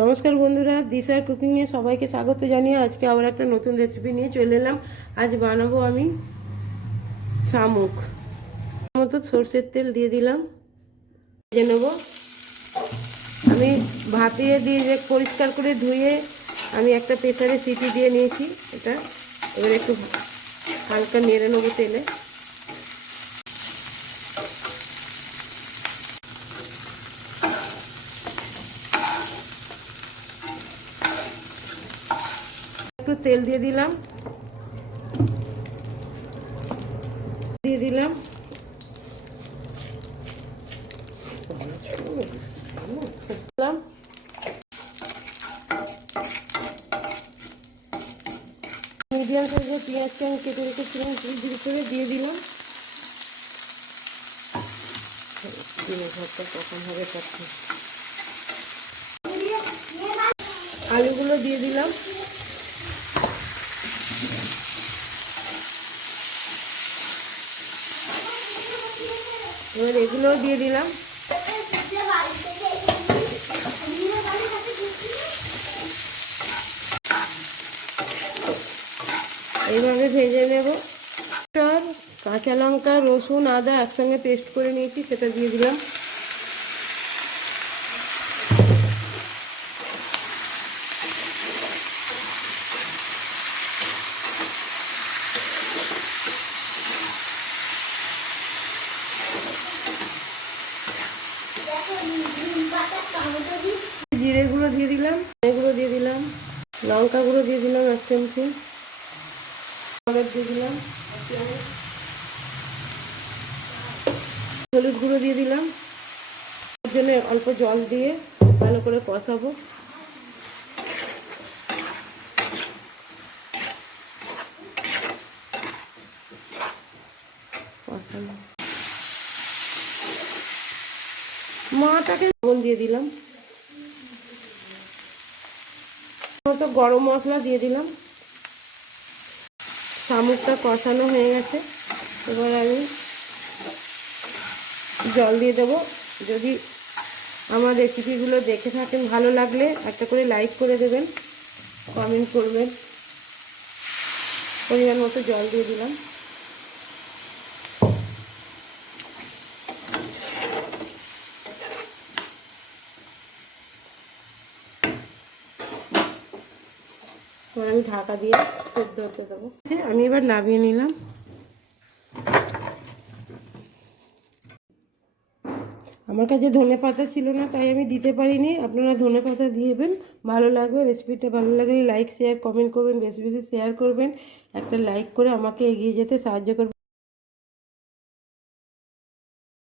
নমস্কার বন্ধুরা, দিশার কুকিংয়ে সবাইকে স্বাগত জানিয়ে আজকে আবার একটা নতুন রেসিপি নিয়ে চলে এলাম। আজ বানাবো আমি শামুক। মতো সর্ষের তেল দিয়ে দিলাম, ভেজে নেবো। আমি ভাপিয়ে দিয়ে পরিষ্কার করে ধুয়ে আমি একটা প্রেসারে সিটি দিয়ে নিয়েছি। এটা এবার একটু হালকা নেড়ে নেবো তেলে। একটু তেল দিয়ে দিলাম, মিডিয়াম সাইজের পেঁয়াজকে আমি কেটে রেখেছিলাম, ধীরে করে দিয়ে দিলাম। ভাতটা কখন হবে তখন আলুগুলো দিয়ে দিলাম। এবার এগুলোও দিয়ে দিলাম। এইভাবে ভেজে নেব। কাঁচা লঙ্কা, রসুন, আদা একসঙ্গে পেস্ট করে নিয়েছি, সেটা দিয়ে দিলাম। জিরে গুঁড়ো দিয়ে দিলাম, এগুলো দিয়ে দিলাম, লঙ্কা গুঁড়ো দিয়ে দিলাম 1 চামচি, হলুদ দিয়ে দিলাম, হলুদ গুঁড়ো দিয়ে দিলাম। এর জন্য অল্প জল দিয়ে ভালো করে কষাবো। মাটাকে লবণ দিয়ে দিলাম, মতো গরম মশলা দিয়ে দিলাম। শামুকটা কষানো হয়ে গেছে, এবার আমি জল দিয়ে দেবো। যদি আমার রেসিপিগুলো দেখে থাকেন, ভালো লাগলে একটা করে লাইক করে দেবেন, কমেন্ট করবেন। পরিমাণ মতো জল দিয়ে দিলাম। এবার আমি ঢাকা দিয়ে সেদ্ধ হতে দেবো। আমি এবার নামিয়ে নিলাম। আমার কাছে ধনেপাতা ছিল না, তাই আমি দিতে পারিনি। আপনারা ধনেপাতা দিয়েবেন, ভালো লাগবে। রেসিপিটা ভালো লাগলে লাইক, শেয়ার, কমেন্ট করবেন, বেশি বেশি শেয়ার করবেন। একটা লাইক করে আমাকে এগিয়ে যেতে সাহায্য করবেন।